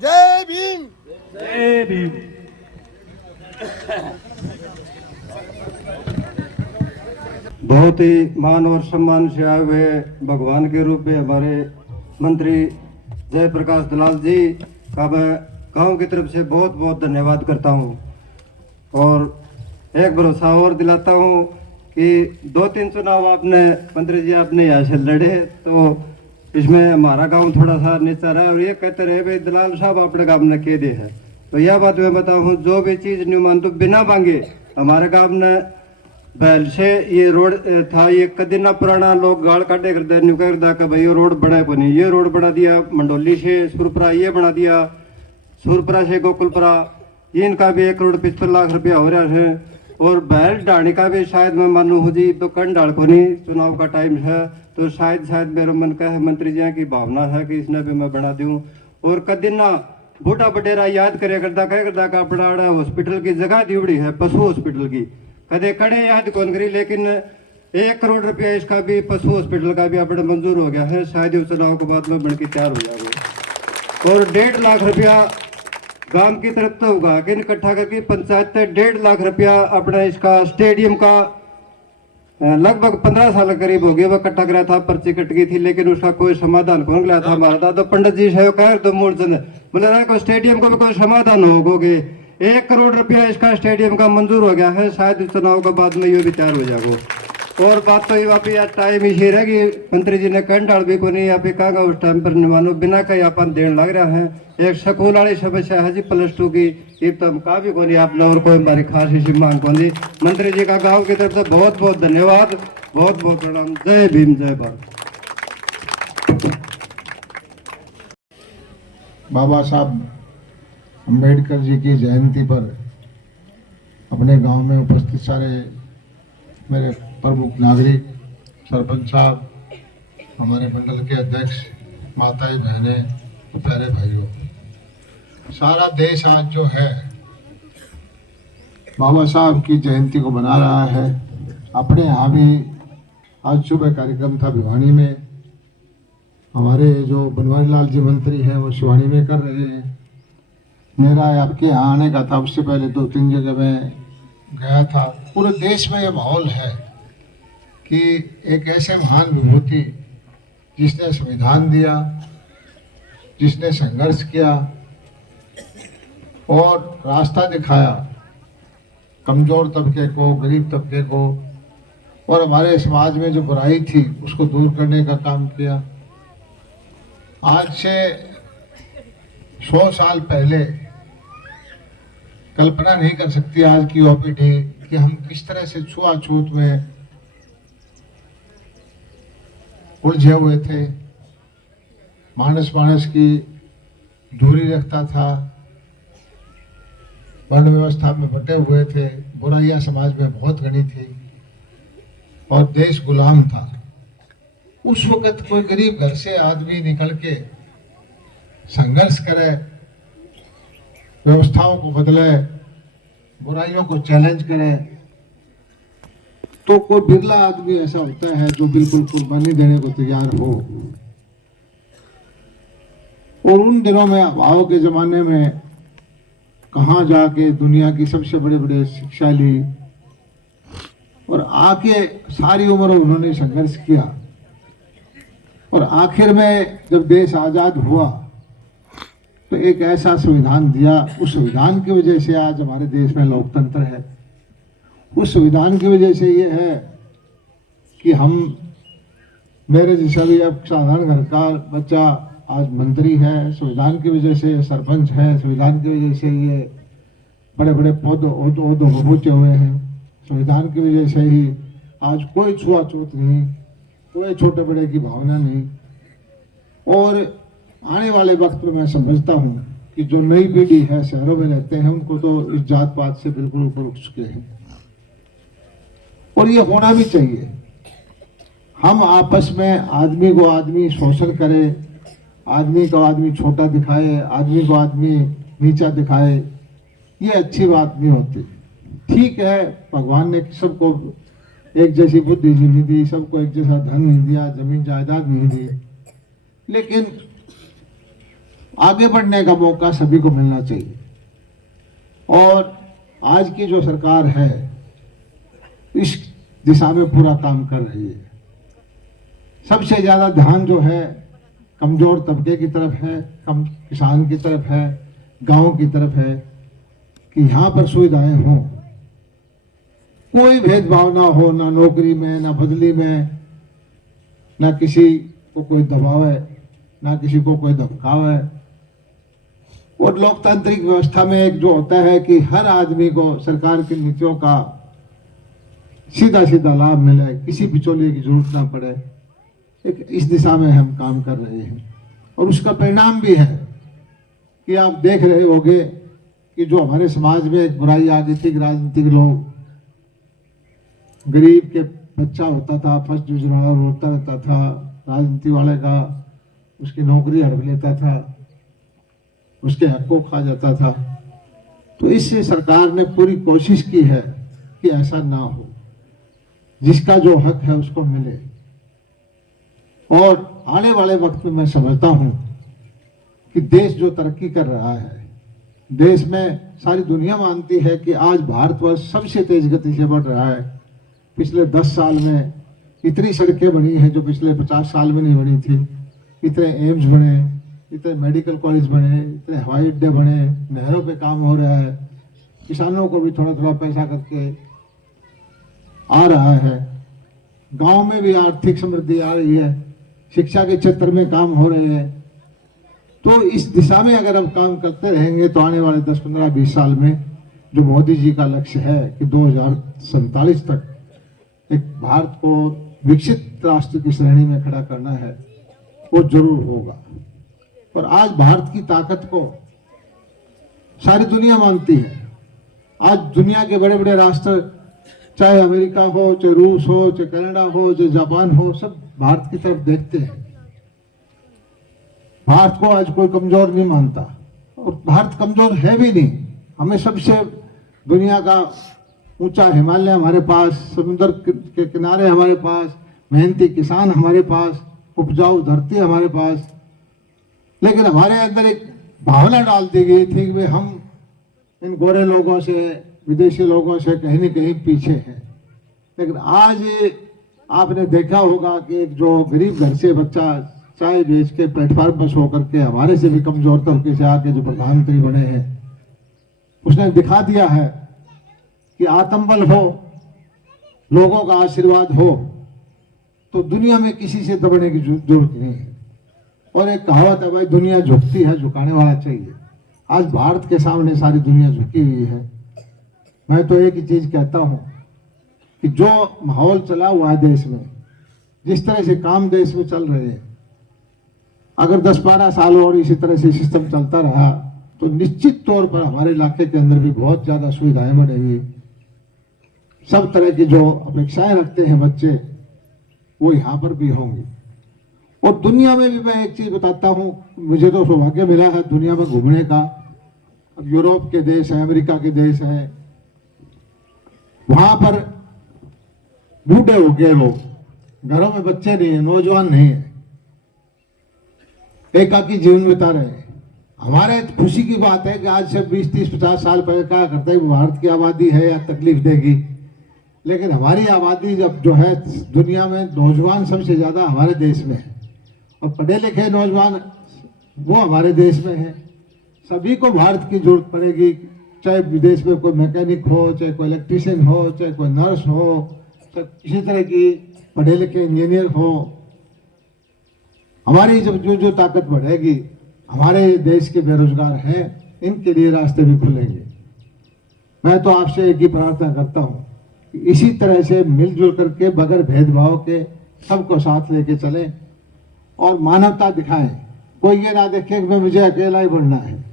जय भीम। जय भीम। बहुत ही मान और सम्मान से आए हुए भगवान के रूप में हमारे मंत्री जयप्रकाश दलाल जी का मैं गांव की तरफ से बहुत बहुत धन्यवाद करता हूं और एक भरोसा और दिलाता हूं कि 2-3 चुनाव आपने मंत्री जी आपने यहाँ से लड़े तो इसमें हमारा गांव थोड़ा सा नीचा रहा और ये कहते रहे भाई दलाल साहब अपने गांव ने कह दे है तो यह बात मैं बताऊं जो भी चीज न्यू मान तो बिना मांगे हमारे गांव ने बैल से ये रोड था ये कदी ना पुराना लोग गाड़ काटे करते न्यू करता कि भाई ये रोड बना को नहीं ये रोड बना दिया मंडोली से सुरपुरा ये बना दिया सुरपुरा से गोकुलपुरा इनका भी 1 करोड़ 75 लाख रुपया हो रहा है और बैल डाणी का भी शायद मैं मानू हूँ जी तो कन डाल को नहीं चुनाव का टाइम है तो शायद मेरे मन का है मंत्री जी की भावना है कि इसने भी मैं बना दूं और कदी ना बूढ़ा बटेरा याद करे करता कह करता का अपना हॉस्पिटल की जगह दीवड़ी है पशु हॉस्पिटल की कदे कड़े याद कौन करी लेकिन 1 करोड़ रुपया इसका भी पशु हॉस्पिटल का भी अपने मंजूर हो गया है शायद ये चुनाव के बाद में बनकर तैयार हो जाएगा और 1.5 लाख रुपया गांव की तरफ तो होगा कि इकट्ठा करके पंचायत से 1.5 लाख रुपया अपने इसका स्टेडियम का लगभग 15 साल करीब हो गया वो इकट्ठा कराया था पर्ची कट गई थी लेकिन उसका कोई समाधान कौन गया था हमारा था तो पंडित जी से कह तो मूर्चंद बोले को स्टेडियम का भी कोई समाधान होगोगे 1 करोड़ रुपया इसका स्टेडियम का मंजूर हो गया है शायद चुनाव के बाद में ये भी तैयार हो जाएगा और बात तो ये वापस यार टाइम इसी रहेगी मंत्री जी ने कहीं डाल भी को नहीं यहाँ पे कहा उस टाइम पर मानो बिना कहीं अपन देन लग रहा है एक स्कूल वाली समस्या है जी +2 की ये तो हम कहा भी को नहीं आपने और कोई हमारी खास इसी मांग को नहीं मंत्री जी का गाँव की तरफ से बहुत बहुत धन्यवाद बहुत बहुत प्रणाम जय भीम जय भारत। बाबा साहब अम्बेडकर जी की जयंती पर अपने गांव में उपस्थित सारे मेरे प्रमुख नागरिक सरपंच साहब हमारे मंडल के अध्यक्ष माताएं बहनें प्यारे भाइयों सारा देश आज जो है बाबा साहब की जयंती को मना रहा है। अपने यहाँ भी आज सुबह कार्यक्रम था भिवानी में हमारे जो बनवारी लाल जी मंत्री हैं वो शिवानी में कर रहे हैं। मेरा आपके यहाँ आने का था उससे पहले 2-3 जगह में गया था। पूरे देश में ये माहौल है कि एक ऐसे महान विभूति जिसने संविधान दिया जिसने संघर्ष किया और रास्ता दिखाया कमज़ोर तबके को गरीब तबके को और हमारे समाज में जो बुराई थी उसको दूर करने का काम किया। आज से 100 साल पहले कल्पना नहीं कर सकती आज की ओपीडी कि हम किस तरह से छुआछूत में उलझे हुए थे। मानस की दूरी रखता था वर्ण व्यवस्था में बटे हुए थे बुराइयां समाज में बहुत घनी थी और देश गुलाम था। उस वक्त कोई गरीब घर से आदमी निकल के संघर्ष करे व्यवस्थाओं को बदले बुराइयों को चैलेंज करे तो कोई बिरला आदमी ऐसा होता है जो बिल्कुल कुर्बानी देने को तैयार हो। और उन दिनों में अभाव के जमाने में कहाँ जाके दुनिया की सबसे बड़े बड़े शिक्षा ली और आके सारी उम्र उन्होंने संघर्ष किया और आखिर में जब देश आजाद हुआ तो एक ऐसा संविधान दिया। उस संविधान की वजह से आज हमारे देश में लोकतंत्र है। उस संविधान की वजह से ये है कि हम मेरे जैसा भी अब साधारण घर का बच्चा आज मंत्री है, संविधान की वजह से सरपंच है, संविधान की वजह से ये बड़े बड़े पौधों को पहुंचे हुए हैं, संविधान की वजह से ही आज कोई छुआछूत नहीं, कोई छोटे बड़े की भावना नहीं। और आने वाले वक्त में मैं समझता हूँ कि जो नई पीढ़ी है शहरों में रहते हैं उनको तो इस जात पात से बिल्कुल ऊपर उठ चुके हैं, और ये होना भी चाहिए। हम आपस में आदमी को आदमी शोषण करे, आदमी को आदमी छोटा दिखाए, आदमी को आदमी नीचा दिखाए, ये अच्छी बात नहीं होती। ठीक है, भगवान ने सबको एक जैसी बुद्धि नहीं दी, सबको एक जैसा धन नहीं दिया, जमीन जायदाद नहीं दी, लेकिन आगे बढ़ने का मौका सभी को मिलना चाहिए। और आज की जो सरकार है इस दिशा में पूरा काम कर रही है। सबसे ज्यादा ध्यान जो है कमजोर तबके की तरफ है, कम किसान की तरफ है, गांव की तरफ है, कि यहाँ पर सुविधाएं हों, कोई भेदभाव ना हो, ना नौकरी में, ना बदली में, ना किसी को कोई दबाव है, ना किसी को कोई धमकाव है। और लोकतांत्रिक व्यवस्था में एक जो होता है कि हर आदमी को सरकार की नीतियों का सीधा सीधा लाभ मिले, किसी बिचौलिए की जरूरत ना पड़े, एक इस दिशा में हम काम कर रहे हैं। और उसका परिणाम भी है कि आप देख रहे होंगे कि जो हमारे समाज में एक बुराई आ गई थी, राजनीतिक लोग, गरीब के बच्चा होता था फर्स्ट डिवीजन वाला रोता रहता था, राजनीति वाले का उसकी नौकरी हड़प लेता था, उसके हक को खा जाता था। तो इससे सरकार ने पूरी कोशिश की है कि ऐसा ना हो, जिसका जो हक है उसको मिले। और आने वाले वक्त में मैं समझता हूं कि देश जो तरक्की कर रहा है, देश में सारी दुनिया मानती है कि आज भारतवर्ष सबसे तेज गति से बढ़ रहा है। पिछले 10 साल में इतनी सड़कें बनी हैं जो पिछले 50 साल में नहीं बनी थी, इतने एम्स बने, इतने मेडिकल कॉलेज बने, इतने हवाई अड्डे बने, नहरों पे काम हो रहा है, किसानों को भी थोड़ा थोड़ा पैसा करके आ रहा है, गांव में भी आर्थिक समृद्धि आ रही है, शिक्षा के क्षेत्र में काम हो रहे हैं। तो इस दिशा में अगर हम काम करते रहेंगे तो आने वाले 10, 15, 20 साल में जो मोदी जी का लक्ष्य है कि 2047 तक एक भारत को विकसित राष्ट्र की श्रेणी में खड़ा करना है, वो जरूर होगा। और आज भारत की ताकत को सारी दुनिया मानती है। आज दुनिया के बड़े बड़े राष्ट्र, चाहे अमेरिका हो, चाहे रूस हो, चाहे कनाडा हो, चाहे जापान हो, सब भारत की तरफ देखते हैं। भारत को आज कोई कमजोर नहीं मानता, और भारत कमजोर है भी नहीं। हमें सबसे दुनिया का ऊंचा हिमालय हमारे पास, समुद्र के किनारे हमारे पास, मेहनती किसान हमारे पास, उपजाऊ धरती हमारे पास। लेकिन हमारे अंदर एक भावना डाल दी गई थी कि हम इन गोरे लोगों से, विदेशी लोगों से कहीं न कहीं पीछे हैं। लेकिन आज आपने देखा होगा कि एक जो गरीब घर से बच्चा चाय बेच के प्लेटफॉर्म पर सो करके हमारे से भी कमजोर तबके से आके जो प्रधानमंत्री बने हैं, उसने दिखा दिया है कि आत्मबल हो, लोगों का आशीर्वाद हो, तो दुनिया में किसी से दबने की जरूरत नहीं है। और एक कहावत है, भाई दुनिया झुकती है, झुकाने वाला चाहिए। आज भारत के सामने सारी दुनिया झुकी हुई है। मैं तो एक ही चीज कहता हूं कि जो माहौल चला हुआ है देश में, जिस तरह से काम देश में चल रहे हैं, अगर 10-12 साल और इसी तरह से सिस्टम चलता रहा तो निश्चित तौर पर हमारे इलाके के अंदर भी बहुत ज्यादा सुविधाएं बढ़ेगी। सब तरह की जो अपेक्षाएं रखते हैं बच्चे, वो यहाँ पर भी होंगी। और दुनिया में भी मैं एक चीज बताता हूँ, मुझे तो सौभाग्य मिला है दुनिया में घूमने का। अब यूरोप के देश है, अमेरिका के देश है, वहां पर बूढ़े हो गए लोग, घरों में बच्चे नहीं है, नौजवान नहीं है, एकाकी जीवन बिता रहे हैं। हमारे खुशी की बात है कि आज से 20, 30, 50 साल पहले क्या करता है, भारत की आबादी है या तकलीफ देगी, लेकिन हमारी आबादी जब जो है दुनिया में नौजवान सबसे ज्यादा हमारे देश में है, और पढ़े लिखे नौजवान वो हमारे देश में है। सभी को भारत की जरूरत पड़ेगी, चाहे विदेश में कोई मैकेनिक हो, चाहे कोई इलेक्ट्रीशियन हो, चाहे कोई नर्स हो, चाहे किसी तरह की पढ़े लिखे इंजीनियर हो। हमारी जब जो ताकत बढ़ेगी, हमारे देश के बेरोजगार हैं, इनके लिए रास्ते भी खुलेंगे। मैं तो आपसे एक ही प्रार्थना करता हूं कि इसी तरह से मिलजुल करके, बगैर भेदभाव के, सबको साथ लेके चलें और मानवता दिखाएं। कोई ये ना देखे कि मुझे अकेला ही बढ़ना है।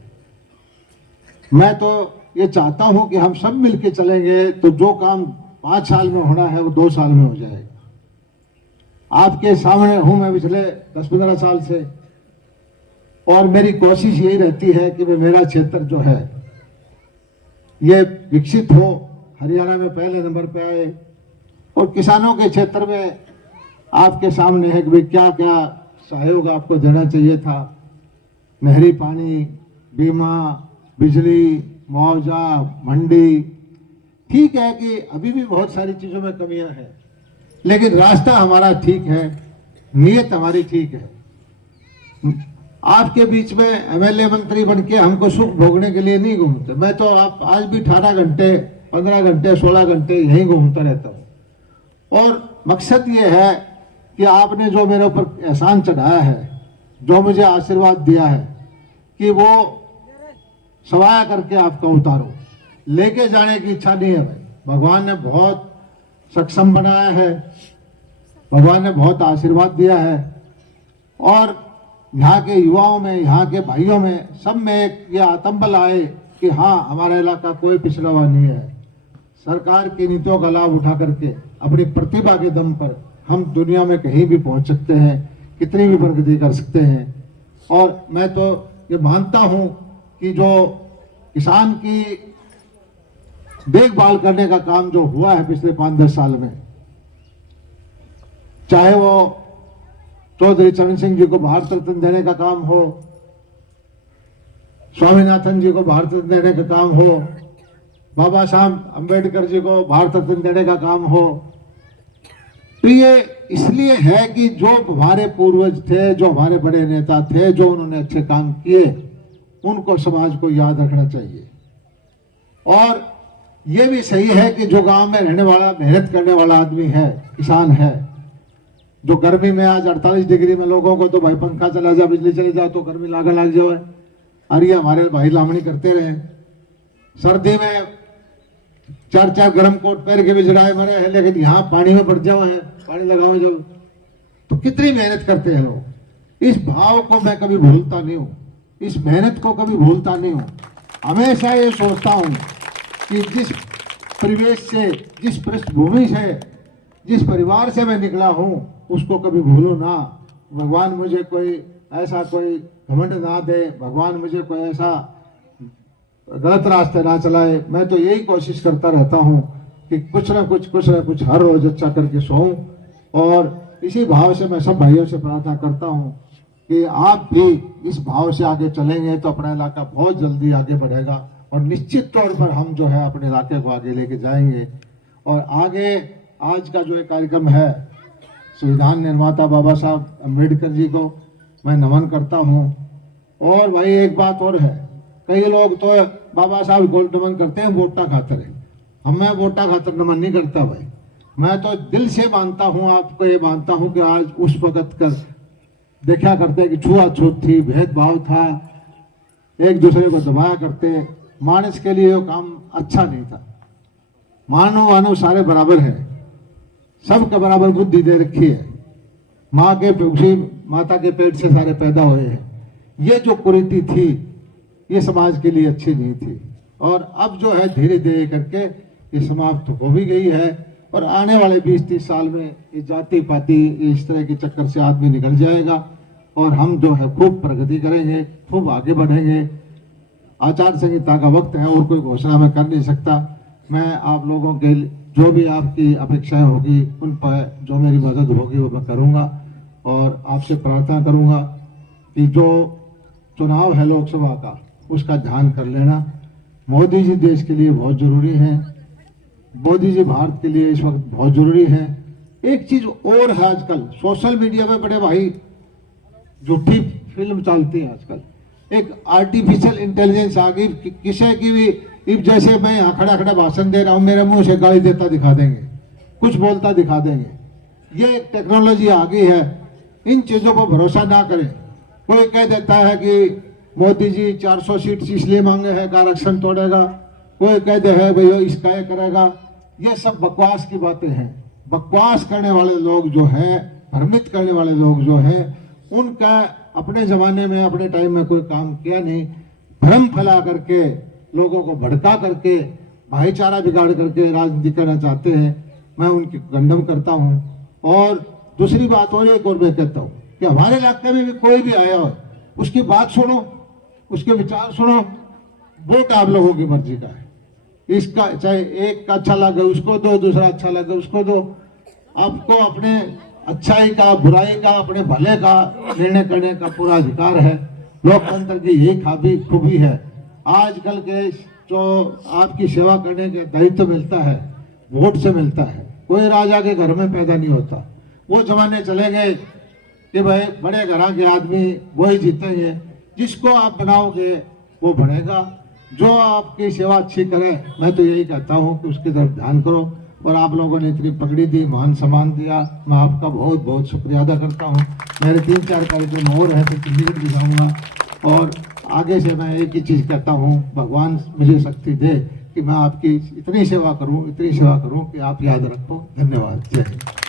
मैं तो ये चाहता हूं कि हम सब मिलके चलेंगे तो जो काम 5 साल में होना है वो 2 साल में हो जाएगा। आपके सामने हूं मैं पिछले 10-15 साल से, और मेरी कोशिश यही रहती है कि मेरा क्षेत्र जो है ये विकसित हो, हरियाणा में पहले नंबर पे आए। और किसानों के क्षेत्र में आपके सामने है कि भाई क्या क्या सहयोग आपको देना चाहिए था। नहरी पानी, बीमा, बिजली, मुआवजा, मंडी। ठीक है कि अभी भी बहुत सारी चीजों में कमियां हैं, लेकिन रास्ता हमारा ठीक है, नीयत हमारी ठीक है। आपके बीच में एमएलए मंत्री बनके हमको सुख भोगने के लिए नहीं घूमते। मैं तो आप आज भी 18 घंटे, 15 घंटे, 16 घंटे यहीं घूमता रहता हूं। और मकसद ये है कि आपने जो मेरे ऊपर एहसान चढ़ाया है, जो मुझे आशीर्वाद दिया है, कि वो सवाया करके आपका उतारो। लेके जाने की इच्छा नहीं है भाई। भगवान ने बहुत सक्षम बनाया है, भगवान ने बहुत आशीर्वाद दिया है, और यहाँ के युवाओं में, यहाँ के भाइयों में, सब में एक ये आत्मबल आए कि हाँ, हमारा इलाका कोई पिछड़ा हुआ नहीं है। सरकार की नीतियों का लाभ उठा करके अपनी प्रतिभा के दम पर हम दुनिया में कहीं भी पहुंच सकते हैं, कितनी भी प्रगति कर सकते हैं। और मैं तो ये मानता हूं कि जो किसान की देखभाल करने का काम जो हुआ है पिछले 5-10 साल में, चाहे वो चौधरी चरण सिंह जी को भारत रत्न देने का काम हो, स्वामीनाथन जी को भारत रत्न देने का काम हो, बाबा साहब अंबेडकर जी को भारत रत्न देने का काम हो, तो ये इसलिए है कि जो हमारे पूर्वज थे, जो हमारे बड़े नेता थे, जो उन्होंने अच्छे काम किए, उनको समाज को याद रखना चाहिए। और ये भी सही है कि जो गांव में रहने वाला, मेहनत करने वाला आदमी है, किसान है, जो गर्मी में आज 48 डिग्री में लोगों को तो भाई पंखा चला जा, बिजली चले जाओ तो गर्मी लग जाओ है, अरे हमारे भाई लामणी करते रहे। सर्दी में 4-4 गर्म कोट पहन के भी जड़ाए मरे हैं, लेकिन यहाँ पानी में पड़ जाओ है, पानी लगाओ जब, तो कितनी मेहनत करते हैं लोग। इस भाव को मैं कभी भूलता नहीं हूँ, इस मेहनत को कभी भूलता नहीं हूँ। हमेशा ये सोचता हूँ कि जिस परिवेश से, जिस पृष्ठभूमि से, जिस परिवार से मैं निकला हूँ, उसको कभी भूलूं ना। भगवान मुझे कोई ऐसा कोई घमंड ना दे, भगवान मुझे कोई ऐसा गलत रास्ते ना चलाए। मैं तो यही कोशिश करता रहता हूँ कि कुछ ना कुछ हर रोज अच्छा करके सोऊं। और इसी भाव से मैं सब भाइयों से प्रार्थना करता हूँ कि आप भी इस भाव से आगे चलेंगे तो अपना इलाका बहुत जल्दी आगे बढ़ेगा, और निश्चित तौर पर हम जो है अपने इलाके को आगे लेके जाएंगे। और आगे आज का जो एक कार्यक्रम है, संविधान निर्माता बाबा साहब अम्बेडकर जी को मैं नमन करता हूँ। और भाई एक बात और है, कई लोग तो बाबा साहब को नमन करते हैं वोटा खातर है, मैं वोटा खातर नमन नहीं करता भाई। मैं तो दिल से मानता हूँ, आपको ये मानता हूँ कि आज उस वक्त कर देखा करते कि छुआछूत थी, भेदभाव था, एक दूसरे को दबाया करते, मानस के लिए वो काम अच्छा नहीं था। मानव सारे बराबर है, सबके बराबर बुद्धि दे रखी है, माँ के उसी माता के पेट से सारे पैदा हुए हैं। ये जो कुरीति थी ये समाज के लिए अच्छी नहीं थी, और अब जो है धीरे धीरे करके ये समाप्त हो भी गई है। और आने वाले 20-30 साल में ये जाति पाति इस तरह के चक्कर से आदमी निकल जाएगा, और हम जो है खूब प्रगति करेंगे, खूब आगे बढ़ेंगे। आचार संहिता का वक्त है और कोई घोषणा मैं कर नहीं सकता। मैं आप लोगों के जो भी आपकी अपेक्षाएं होगी, उन पर जो मेरी मदद होगी वो मैं करूंगा। और आपसे प्रार्थना करूंगा कि जो चुनाव है लोकसभा का, उसका ध्यान कर लेना। मोदी जी देश के लिए बहुत जरूरी है, मोदी जी भारत के लिए इस वक्त बहुत जरूरी है। एक चीज और है, आजकल सोशल मीडिया पे बड़े भाई झूठी फिल्म चलती है आजकल। एक आर्टिफिशियल इंटेलिजेंस आ गई, किसी की भी इब जैसे मैं यहाँ खड़ा खड़ा भाषण दे रहा हूँ, मेरे मुंह से गाली देता दिखा देंगे, कुछ बोलता दिखा देंगे। ये एक टेक्नोलॉजी आ गई है, इन चीजों पर भरोसा ना करें। कोई कह देता है कि मोदी जी 400 सीट इसलिए मांगे हैं कि आरक्षण तोड़ेगा, कोई कह दे है भैया इसका ये करेगा। ये सब बकवास की बातें हैं। बकवास करने वाले लोग जो हैं भ्रमित करने वाले लोग जो है, उनका अपने जमाने में अपने टाइम में कोई काम किया नहीं, भ्रम फैला करके लोगों को भड़का करके भाईचारा बिगाड़ करके राजनीति करना चाहते हैं। मैं उनकी खंडन करता हूं। और दूसरी बात और एक और मैं कहता हूं कि हमारे इलाके में भी कोई भी आया हो, उसकी बात सुनो, उसके विचार सुनो, वोट आप लोगों की मर्जी का है। इसका चाहे एक का अच्छा लगे उसको दो, दूसरा अच्छा लगे उसको दो। आपको अपने अच्छाई का, बुराई का, अपने भले का निर्णय करने का पूरा अधिकार है। लोकतंत्र की यही खूबी है। आजकल के जो आपकी सेवा करने के दायित्व मिलता है, वोट से मिलता है। कोई राजा के घर में पैदा नहीं होता। वो जमाने चले गए कि भाई बड़े घर के आदमी वही जीतेंगे। जिसको आप बनाओगे वो बढ़ेगा। जो आपकी सेवा अच्छी करे, मैं तो यही कहता हूँ कि उसकी तरफ ध्यान करो। और आप लोगों ने इतनी पगड़ी दी, मान सम्मान दिया, मैं आपका बहुत बहुत शुक्रिया अदा करता हूँ। मेरे 3-4 कार्यक्रम और है तो चंडीगढ़ भी जाऊँगा। और आगे से मैं एक ही चीज़ कहता हूँ, भगवान मुझे शक्ति दे कि मैं आपकी इतनी सेवा करूँ कि आप याद रखो। धन्यवाद। जय हिंद।